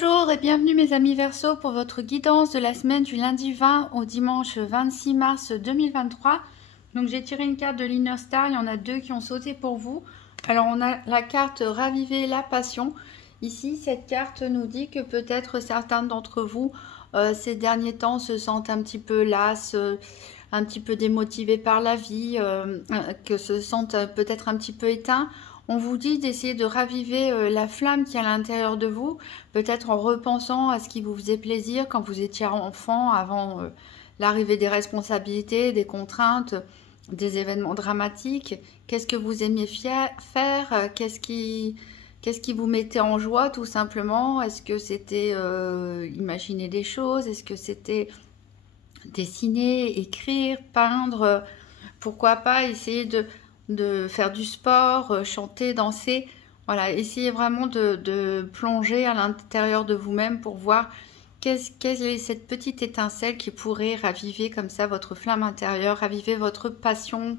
Bonjour et bienvenue mes amis Verseau pour votre guidance de la semaine du lundi 20 au dimanche 26 mars 2023. Donc j'ai tiré une carte de l'Inner Star, il y en a deux qui ont sauté pour vous. Alors on a la carte Raviver la passion. Ici cette carte nous dit que peut-être certains d'entre vous ces derniers temps se sentent un petit peu las, un petit peu démotivés par la vie, que se sentent peut-être un petit peu éteints. On vous dit d'essayer de raviver la flamme qui est à l'intérieur de vous, peut-être en repensant à ce qui vous faisait plaisir quand vous étiez enfant, avant l'arrivée des responsabilités, des contraintes, des événements dramatiques. Qu'est-ce que vous aimiez faire? Qu'est-ce qui vous mettait en joie tout simplement? Est-ce que c'était imaginer des choses? Est-ce que c'était dessiner, écrire, peindre? Pourquoi pas essayer de faire du sport, chanter, danser. Voilà, essayez vraiment de plonger à l'intérieur de vous-même pour voir quelle est cette petite étincelle qui pourrait raviver comme ça votre flamme intérieure, raviver votre passion.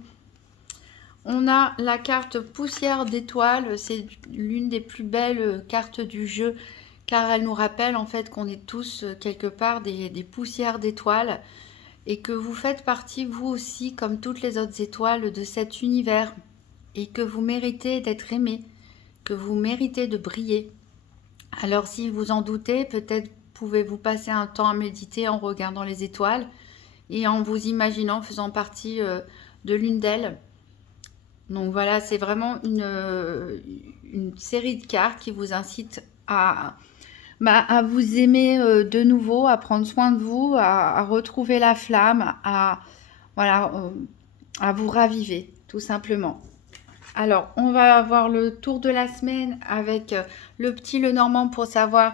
On a la carte poussière d'étoiles, c'est l'une des plus belles cartes du jeu car elle nous rappelle en fait qu'on est tous quelque part des poussières d'étoiles. Et que vous faites partie, vous aussi, comme toutes les autres étoiles de cet univers, et que vous méritez d'être aimé, que vous méritez de briller. Alors si vous en doutez, peut-être pouvez-vous passer un temps à méditer en regardant les étoiles, et en vous imaginant faisant partie de l'une d'elles. Donc voilà, c'est vraiment une série de cartes qui vous incite à vous aimer de nouveau, à prendre soin de vous, à retrouver la flamme, à vous raviver, tout simplement. Alors, on va avoir le tour de la semaine avec le petit Lenormand pour savoir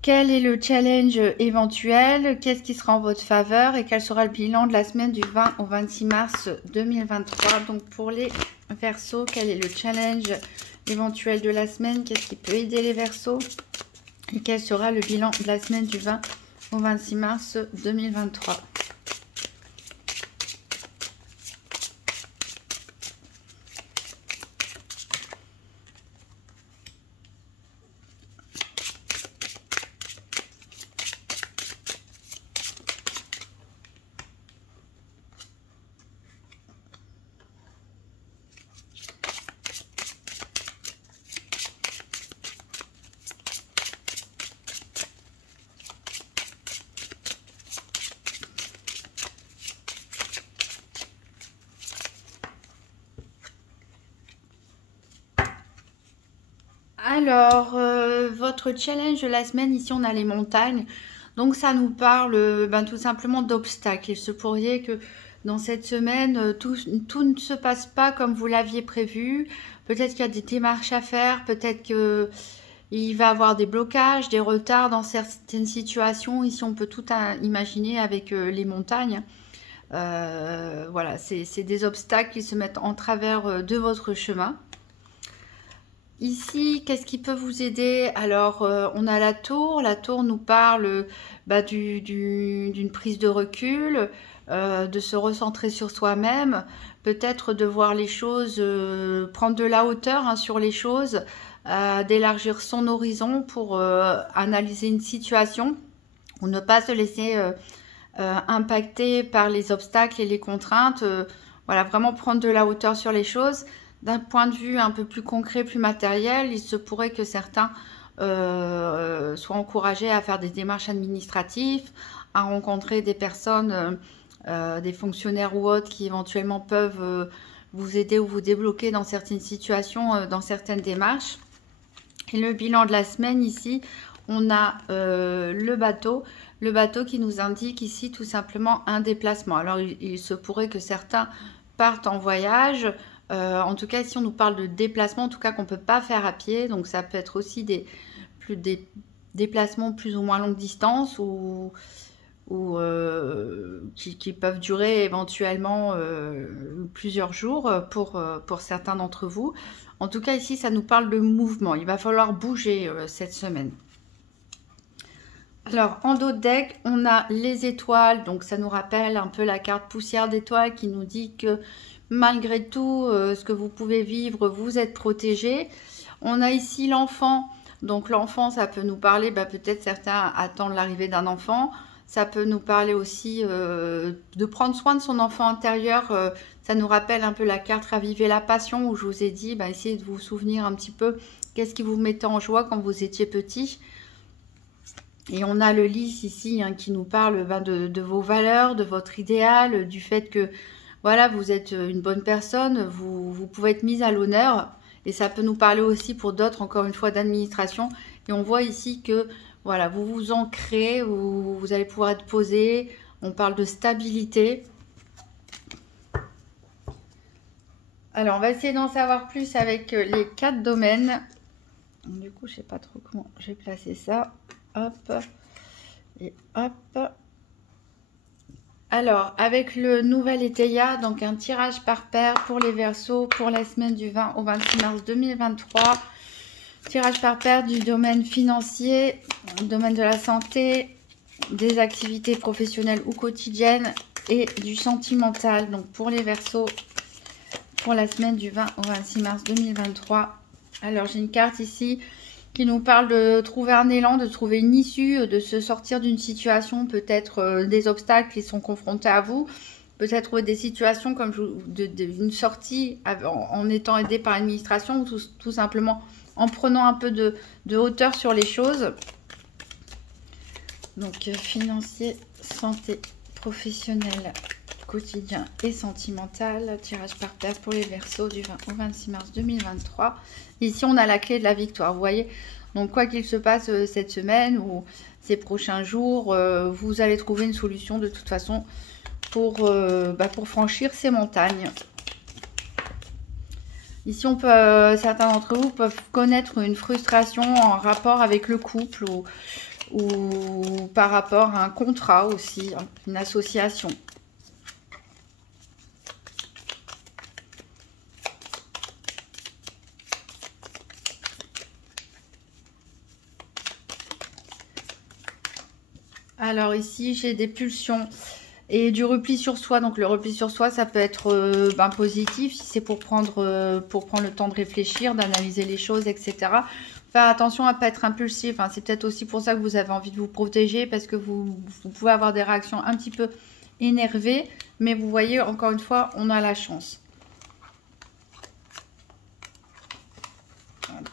quel est le challenge éventuel, qu'est-ce qui sera en votre faveur et quel sera le bilan de la semaine du 20 au 26 mars 2023. Donc, pour les Verseaux, quel est le challenge éventuel de la semaine? Qu'est-ce qui peut aider les Verseaux? Et quel sera le bilan de la semaine du 20 au 26 mars 2023? Alors, votre challenge de la semaine, ici on a les montagnes. Donc ça nous parle tout simplement d'obstacles. Il se pourrait que dans cette semaine, tout ne se passe pas comme vous l'aviez prévu. Peut-être qu'il y a des démarches à faire, peut-être qu'il va y avoir des blocages, des retards dans certaines situations. Ici on peut tout imaginer avec les montagnes. Voilà, c'est des obstacles qui se mettent en travers de votre chemin. Ici, qu'est-ce qui peut vous aider? Alors, on a la tour. La tour nous parle d'une prise de recul, de se recentrer sur soi-même, peut-être de voir les choses, prendre de la hauteur sur les choses, d'élargir son horizon pour analyser une situation ou ne pas se laisser impacter par les obstacles et les contraintes. Voilà, vraiment prendre de la hauteur sur les choses. D'un point de vue un peu plus concret, plus matériel, il se pourrait que certains soient encouragés à faire des démarches administratives, à rencontrer des personnes, des fonctionnaires ou autres qui éventuellement peuvent vous aider ou vous débloquer dans certaines situations, dans certaines démarches. Et le bilan de la semaine ici, on a le bateau qui nous indique ici tout simplement un déplacement. Alors il se pourrait que certains partent en voyage. En tout cas, ici, on nous parle de déplacements, en tout cas qu'on ne peut pas faire à pied. Donc, ça peut être aussi des déplacements plus ou moins longue distance ou qui peuvent durer éventuellement plusieurs jours pour certains d'entre vous. En tout cas, ici, ça nous parle de mouvement. Il va falloir bouger cette semaine. Alors, en dos de deck, on a les étoiles. Donc, ça nous rappelle un peu la carte poussière d'étoiles qui nous dit que malgré tout, ce que vous pouvez vivre, vous êtes protégé. On a ici l'enfant Donc l'enfant, ça peut nous parler, peut-être certains attendent l'arrivée d'un enfant. Ça peut nous parler aussi de prendre soin de son enfant intérieur. Ça nous rappelle un peu la carte Raviver la passion où je vous ai dit, essayez de vous souvenir un petit peu qu'est-ce qui vous mettait en joie quand vous étiez petit. Et on a le lys ici qui nous parle de vos valeurs, de votre idéal, du fait que voilà, vous êtes une bonne personne, vous pouvez être mise à l'honneur. Et ça peut nous parler aussi pour d'autres, encore une fois, d'administration. Et on voit ici que voilà, vous vous ancrez, vous allez pouvoir être posé. On parle de stabilité. Alors, on va essayer d'en savoir plus avec les 4 domaines. Du coup, je ne sais pas trop comment je vais placer ça. Hop. Et hop. Alors, avec le nouvel Éteia, donc un tirage par paire pour les Verseaux pour la semaine du 20 au 26 mars 2023. Tirage par paire du domaine financier, du domaine de la santé, des activités professionnelles ou quotidiennes et du sentimental. Donc pour les Verseaux, pour la semaine du 20 au 26 mars 2023. Alors j'ai une carte ici qui nous parle de trouver un élan, de trouver une issue, de se sortir d'une situation, peut-être des obstacles qui sont confrontés à vous. Peut-être trouver des situations comme une sortie en étant aidé par l'administration ou tout simplement en prenant un peu de hauteur sur les choses. Donc financier, santé, professionnel, quotidien et sentimental. Tirage par paire pour les Verseaux du 20 au 26 mars 2023. Ici, on a la clé de la victoire, vous voyez. Donc, quoi qu'il se passe cette semaine ou ces prochains jours, vous allez trouver une solution de toute façon pour franchir ces montagnes. Ici, on peut, certains d'entre vous peuvent connaître une frustration en rapport avec le couple ou par rapport à un contrat aussi, une association. Alors ici, j'ai des pulsions et du repli sur soi. Donc le repli sur soi, ça peut être positif si c'est pour prendre le temps de réfléchir, d'analyser les choses, etc. Faire attention à ne pas être impulsif. Hein. C'est peut-être aussi pour ça que vous avez envie de vous protéger parce que vous pouvez avoir des réactions un petit peu énervées. Mais vous voyez, encore une fois, on a la chance. Hop.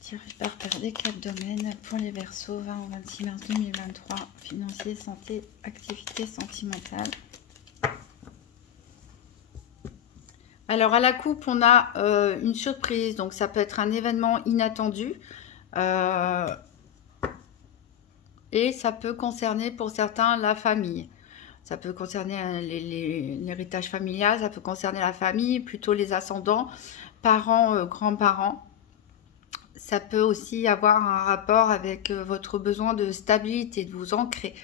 Tirage par paire des 4 domaines pour les Verseaux 20 au 26 mars 2023. Financier, santé, activité sentimentale. Alors à la coupe, on a une surprise. Donc ça peut être un événement inattendu. Et ça peut concerner pour certains la famille. Ça peut concerner l'héritage familial. Ça peut concerner la famille, plutôt les ascendants, parents, grands-parents. Ça peut aussi avoir un rapport avec votre besoin de stabilité, de vous ancrer.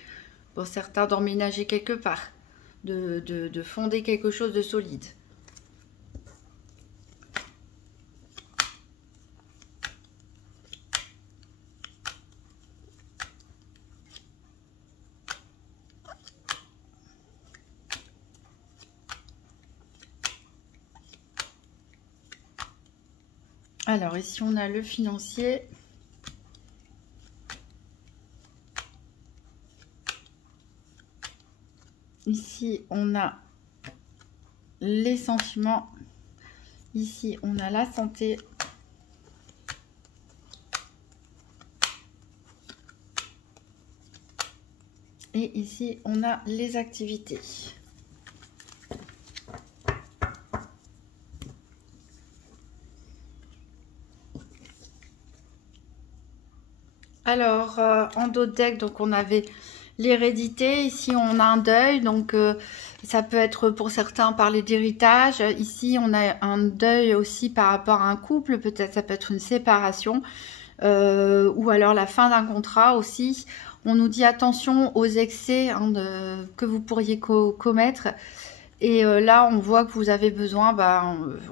Pour certains, d'emménager quelque part, de fonder quelque chose de solide. Alors ici, on a le financier. Ici, on a les sentiments. Ici, on a la santé. Et ici, on a les activités. Alors, en dos de deck, donc on avait l'hérédité. Ici, on a un deuil. Donc, ça peut être pour certains parler d'héritage. Ici, on a un deuil aussi par rapport à un couple. Peut-être ça peut être une séparation. Ou alors la fin d'un contrat aussi. On nous dit attention aux excès que vous pourriez commettre. Et là, on voit que vous avez besoin,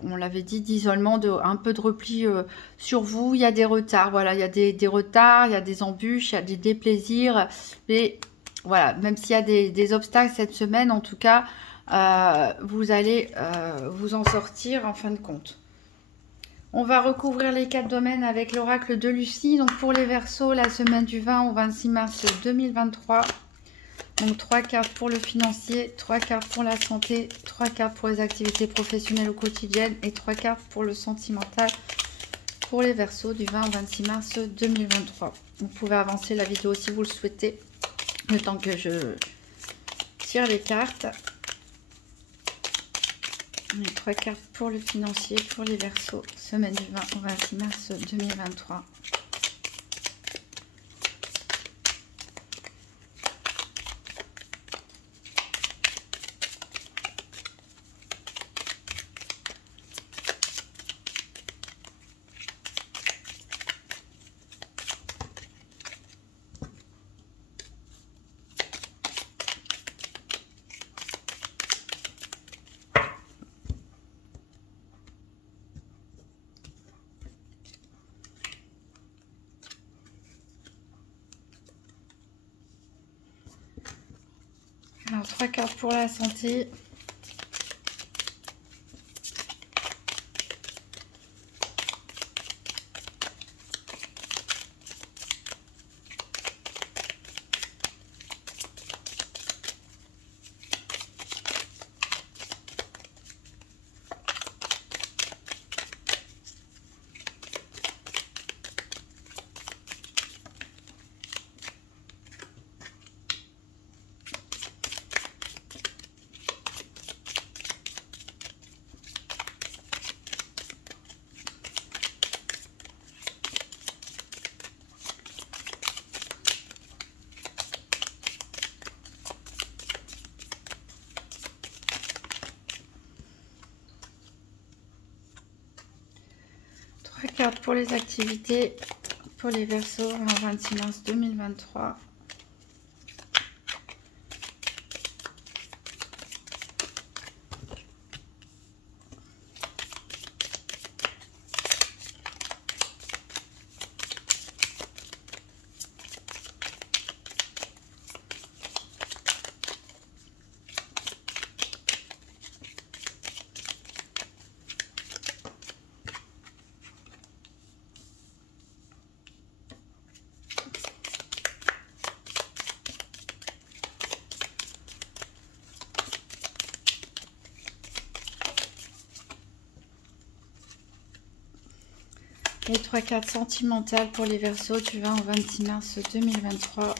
on l'avait dit, d'isolement, un peu de repli sur vous. Il y a des retards, voilà, il y a des retards, il y a des embûches, il y a des déplaisirs. Mais voilà, même s'il y a des obstacles cette semaine, en tout cas, vous allez vous en sortir en fin de compte. On va recouvrir les 4 domaines avec l'oracle de Lucie. Donc pour les Verseaux, la semaine du 20 au 26 mars 2023. Donc 3 cartes pour le financier, 3 cartes pour la santé, 3 cartes pour les activités professionnelles ou quotidiennes et 3 cartes pour le sentimental pour les Verseaux du 20 au 26 mars 2023. Vous pouvez avancer la vidéo si vous le souhaitez, le temps que je tire les cartes. Les 3 cartes pour le financier, pour les Verseaux, semaine du 20 au 26 mars 2023. Alors, 3 cartes pour la santé. Cartes pour les activités pour les Verseaux en 26 mars 2023. Les 3 cartes sentimentales pour les Verseaux du 20 au 26 mars 2023.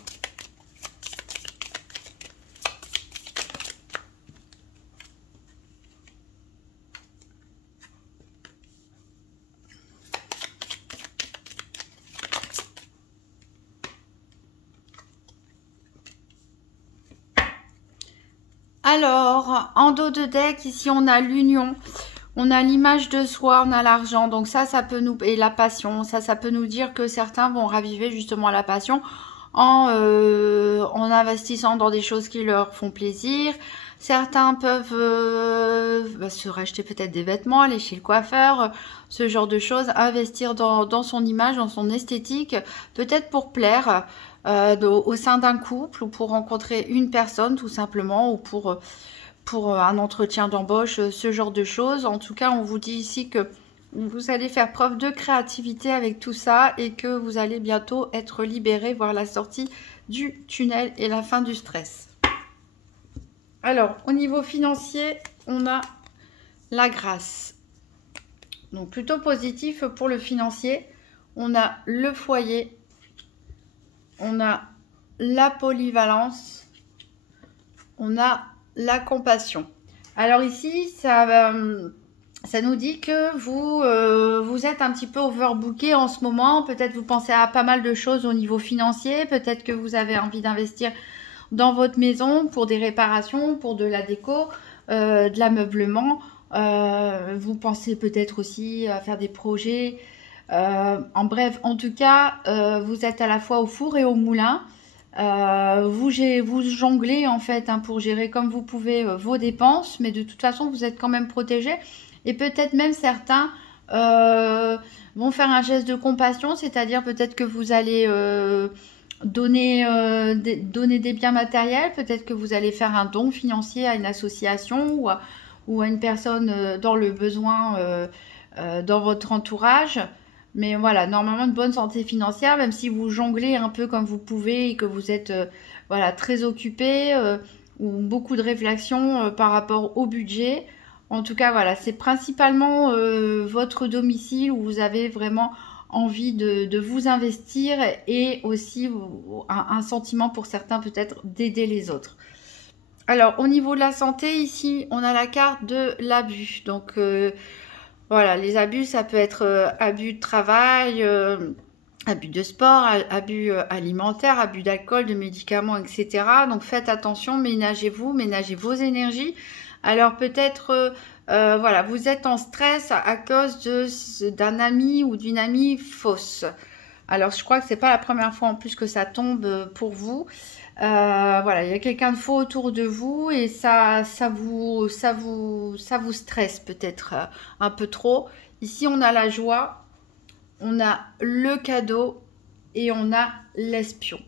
Alors, en dos de deck, ici on a l'union. On a l'image de soi, on a l'argent, donc ça peut nous... Et la passion, ça peut nous dire que certains vont raviver justement la passion en investissant dans des choses qui leur font plaisir. Certains peuvent se racheter peut-être des vêtements, aller chez le coiffeur, ce genre de choses. Investir dans son image, dans son esthétique, peut-être pour plaire au sein d'un couple ou pour rencontrer une personne tout simplement, ou pour un entretien d'embauche, ce genre de choses. En tout cas, on vous dit ici que vous allez faire preuve de créativité avec tout ça et que vous allez bientôt être libéré, voir la sortie du tunnel et la fin du stress. Alors, au niveau financier, on a la grâce. Donc, plutôt positif pour le financier. On a le foyer. On a la polyvalence. On a la compassion. Alors ici, ça nous dit que vous êtes un petit peu overbooké en ce moment. Peut-être vous pensez à pas mal de choses au niveau financier. Peut-être que vous avez envie d'investir dans votre maison pour des réparations, pour de la déco, de l'ameublement. Vous pensez peut-être aussi à faire des projets. En bref, en tout cas, vous êtes à la fois au four et au moulin. Vous jonglez en fait pour gérer comme vous pouvez vos dépenses, mais de toute façon vous êtes quand même protégé, et peut-être même certains vont faire un geste de compassion, c'est-à-dire peut-être que vous allez donner des biens matériels, peut-être que vous allez faire un don financier à une association ou à une personne dans le besoin dans votre entourage. Mais voilà, normalement une bonne santé financière, même si vous jonglez un peu comme vous pouvez et que vous êtes voilà, très occupé ou beaucoup de réflexions par rapport au budget. En tout cas, voilà, c'est principalement votre domicile où vous avez vraiment envie de vous investir et aussi un sentiment pour certains peut-être d'aider les autres. Alors, au niveau de la santé, ici, on a la carte de l'abus. Donc, voilà, les abus, ça peut être abus de travail, abus de sport, abus alimentaire, abus d'alcool, de médicaments, etc. Donc faites attention, ménagez vos énergies. Alors peut-être, voilà, vous êtes en stress à cause d'un ami ou d'une amie fausse. Alors je crois que c'est pas la première fois en plus que ça tombe pour vous. Voilà, il y a quelqu'un de faux autour de vous et ça vous stresse peut-être un peu trop. Ici, on a la joie, on a le cadeau et on a l'espion.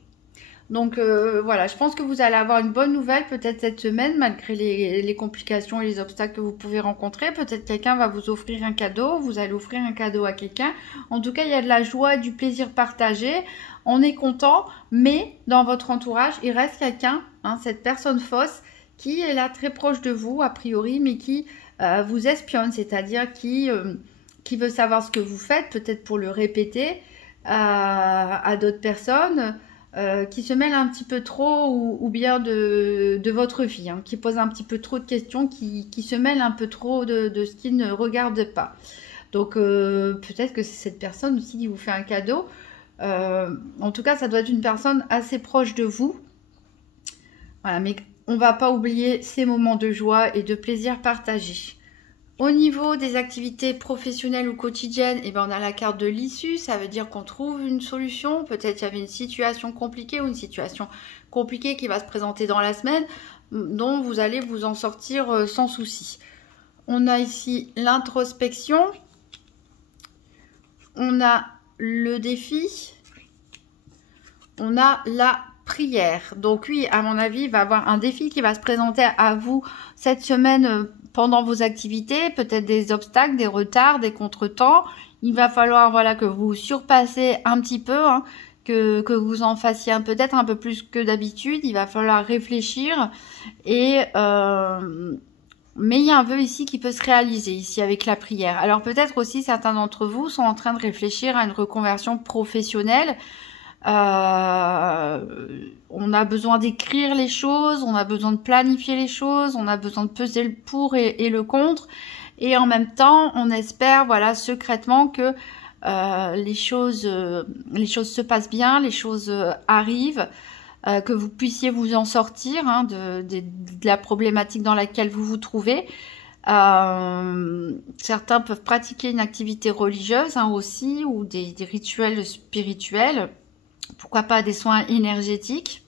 Donc voilà, je pense que vous allez avoir une bonne nouvelle peut-être cette semaine, malgré les complications et les obstacles que vous pouvez rencontrer. Peut-être quelqu'un va vous offrir un cadeau, vous allez offrir un cadeau à quelqu'un. En tout cas, il y a de la joie et du plaisir partagé. On est content, mais dans votre entourage, il reste quelqu'un, hein, cette personne fausse, qui est là très proche de vous, a priori, mais qui vous espionne, c'est-à-dire qui veut savoir ce que vous faites, peut-être pour le répéter à d'autres personnes. Qui se mêle un petit peu trop ou bien de votre vie, hein, qui pose un petit peu trop de questions, qui se mêle un peu trop de ce qu'il ne regarde pas. Donc peut-être que c'est cette personne aussi qui vous fait un cadeau. En tout cas, ça doit être une personne assez proche de vous. Voilà, mais on ne va pas oublier ces moments de joie et de plaisir partagés. Au niveau des activités professionnelles ou quotidiennes, eh ben on a la carte de l'issue, ça veut dire qu'on trouve une solution. Peut-être qu'il y avait une situation compliquée ou une situation compliquée qui va se présenter dans la semaine, dont vous allez vous en sortir sans souci. On a ici l'introspection, on a le défi, on a la prière. Donc oui, à mon avis, il va y avoir un défi qui va se présenter à vous cette semaine pendant vos activités, peut-être des obstacles, des retards, des contretemps. Il va falloir voilà que vous surpassez un petit peu, hein, que vous en fassiez peut-être un peu plus que d'habitude. Il va falloir réfléchir et mais il y a un vœu ici qui peut se réaliser ici avec la prière. Alors peut-être aussi certains d'entre vous sont en train de réfléchir à une reconversion professionnelle. On a besoin d'écrire les choses, on a besoin de planifier les choses, on a besoin de peser le pour et le contre, et en même temps on espère voilà secrètement que les choses se passent bien, les choses arrivent, que vous puissiez vous en sortir hein, de la problématique dans laquelle vous vous trouvez. Certains peuvent pratiquer une activité religieuse hein, aussi, ou des rituels spirituels. Pourquoi pas des soins énergétiques.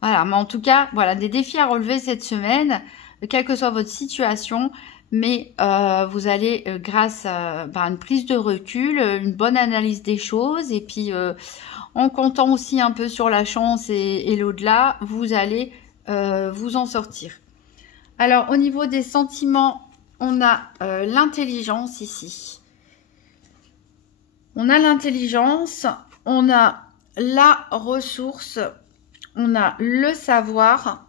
Voilà, mais en tout cas, voilà, des défis à relever cette semaine, quelle que soit votre situation, mais vous allez, grâce à une prise de recul, une bonne analyse des choses, et puis en comptant aussi un peu sur la chance et l'au-delà, vous allez vous en sortir. Alors, au niveau des sentiments, on a l'intelligence ici. On a l'intelligence. On a la ressource, on a le savoir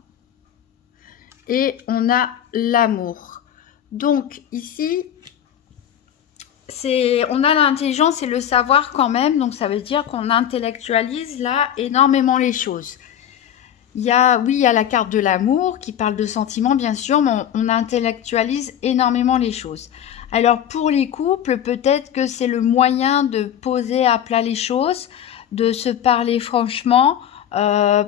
et on a l'amour. Donc ici, on a l'intelligence et le savoir quand même, donc ça veut dire qu'on intellectualise là énormément les choses. Il y a la carte de l'amour qui parle de sentiments bien sûr, mais on intellectualise énormément les choses. Alors pour les couples, peut-être que c'est le moyen de poser à plat les choses, de se parler franchement,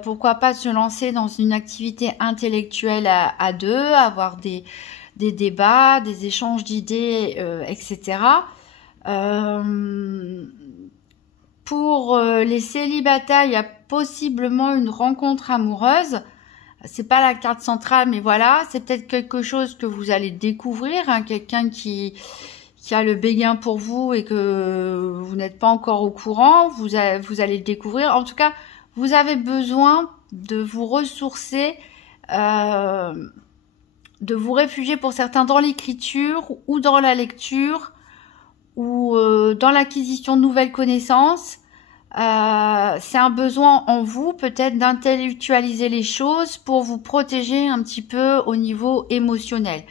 pourquoi pas se lancer dans une activité intellectuelle à deux, avoir des débats, des échanges d'idées, etc. Pour les célibataires, il y a possiblement une rencontre amoureuse. C'est pas la carte centrale, mais voilà, c'est peut-être quelque chose que vous allez découvrir, hein, quelqu'un qui a le béguin pour vous et que vous n'êtes pas encore au courant, vous allez le découvrir. En tout cas, vous avez besoin de vous ressourcer, de vous réfugier pour certains dans l'écriture ou dans la lecture, ou dans l'acquisition de nouvelles connaissances. C'est un besoin en vous peut-être d'intellectualiser les choses pour vous protéger un petit peu au niveau émotionnel.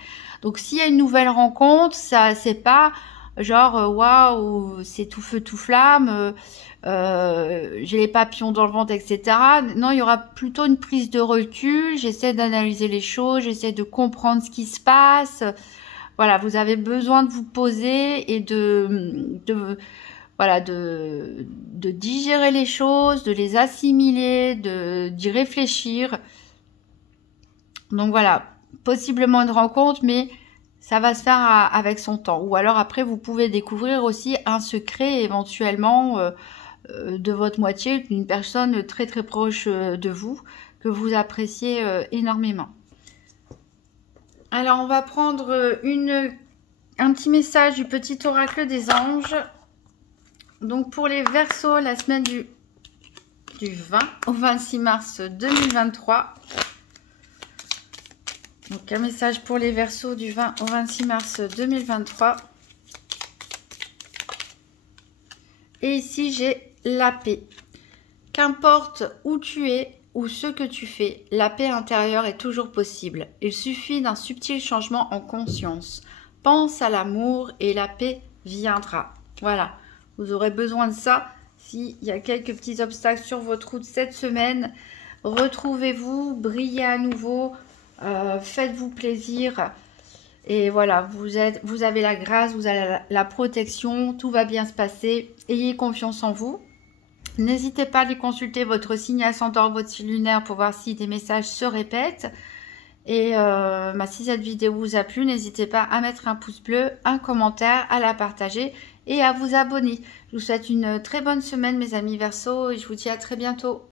Donc s'il y a une nouvelle rencontre, ça c'est pas genre waouh, c'est tout feu tout flamme, j'ai les papillons dans le ventre, etc. Non, il y aura plutôt une prise de recul. J'essaie d'analyser les choses, j'essaie de comprendre ce qui se passe. Voilà, vous avez besoin de vous poser et voilà, de digérer les choses, de les assimiler, d'y réfléchir. Donc voilà, possiblement une rencontre, mais ça va se faire avec son temps. Ou alors après, vous pouvez découvrir aussi un secret éventuellement de votre moitié, d'une personne très très proche de vous, que vous appréciez énormément. Alors on va prendre un petit message du petit oracle des anges. Donc pour les Verseaux, la semaine du 20 au 26 mars 2023. Donc un message pour les Verseaux du 20 au 26 mars 2023. Et ici j'ai la paix. Qu'importe où tu es ou ce que tu fais, la paix intérieure est toujours possible. Il suffit d'un subtil changement en conscience. Pense à l'amour et la paix viendra. Voilà. Vous aurez besoin de ça s'il y a quelques petits obstacles sur votre route cette semaine. Retrouvez-vous, brillez à nouveau, faites-vous plaisir. Et voilà, vous avez la grâce, vous avez la protection, tout va bien se passer. Ayez confiance en vous. N'hésitez pas à aller consulter votre signe ascendant, votre signe lunaire pour voir si des messages se répètent. Et si cette vidéo vous a plu, n'hésitez pas à mettre un pouce bleu, un commentaire, à la partager et à vous abonner. Je vous souhaite une très bonne semaine mes amis Verseaux et je vous dis à très bientôt.